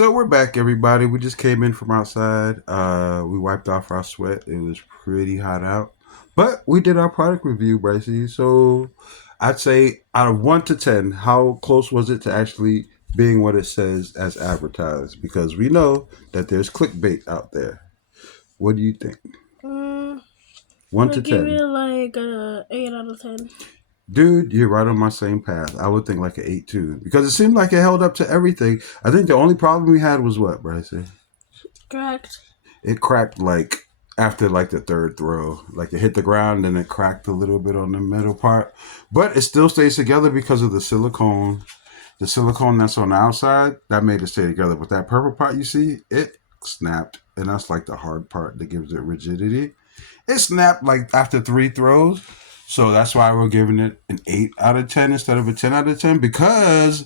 So we're back, everybody. We just came in from outside. We wiped off our sweat. It was pretty hot out, but we did our product review, Brycey. So I'd say out of 1 to 10, how close was it to actually being what it says as advertised? Because we know that there's clickbait out there. What do you think? I'm 1 to gonna give 10. it like a 8 out of 10. Dude, you're right on my same path. I would think like an 8 too, because it seemed like it held up to everything. I think the only problem we had was what, Brycey? Correct. It cracked like after like the third throw. Like it hit the ground and it cracked a little bit on the middle part. But it still stays together because of the silicone. The silicone that's on the outside, that made it stay together. But that purple part you see, it snapped. And that's like the hard part that gives it rigidity. It snapped like after 3 throws. So that's why we're giving it an 8 out of 10 instead of a 10 out of 10. Because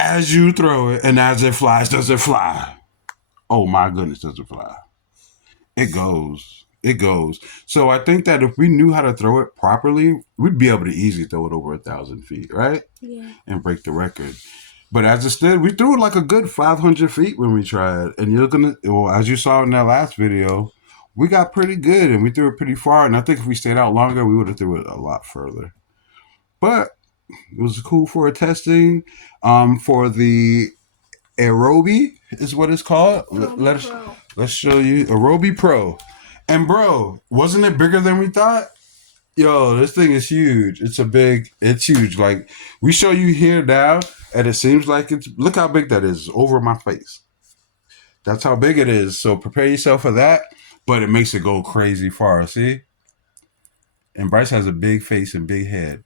as you throw it and as it flies, does it fly? Oh my goodness, does it fly? It goes. It goes. So I think that if we knew how to throw it properly, we'd be able to easily throw it over 1,000 feet, right? Yeah. And break the record. But as it stood, we threw it like a good 500 feet when we tried. And you're gonna, well, as you saw in that last video, we got pretty good and we threw it pretty far. And I think if we stayed out longer, we would have threw it a lot further. But it was cool for a testing. For the Aerobie is what it's called. Let's show you Aerobie Pro. And bro, wasn't it bigger than we thought? Yo, this thing is huge. It's huge. Like we show you here now, and it seems like it's, look how big that is over my face. That's how big it is. So prepare yourself for that, but it makes it go crazy far. See? And Bryce has a big face and big head.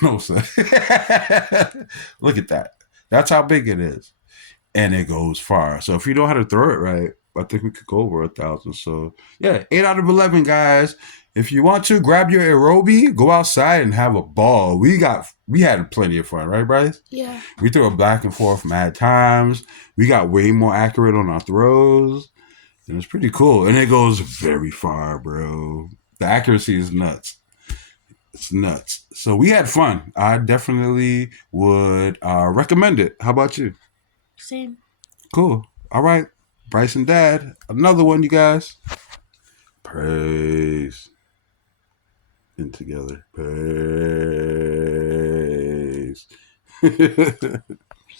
No, sir. Look at that. That's how big it is. And it goes far. So if you know how to throw it right, I think we could go over 1,000. So yeah, 8 out of 11, guys. If you want to grab your Aerobie, go outside and have a ball. We had plenty of fun, right, Bryce? Yeah. We threw it back and forth mad times. We got way more accurate on our throws. And it's pretty cool. And it goes very far, bro. The accuracy is nuts. It's nuts. So we had fun. I definitely would recommend it. How about you? Same. Cool. All right. Bryce and Dad. Another one, you guys. Praise. And together. Praise.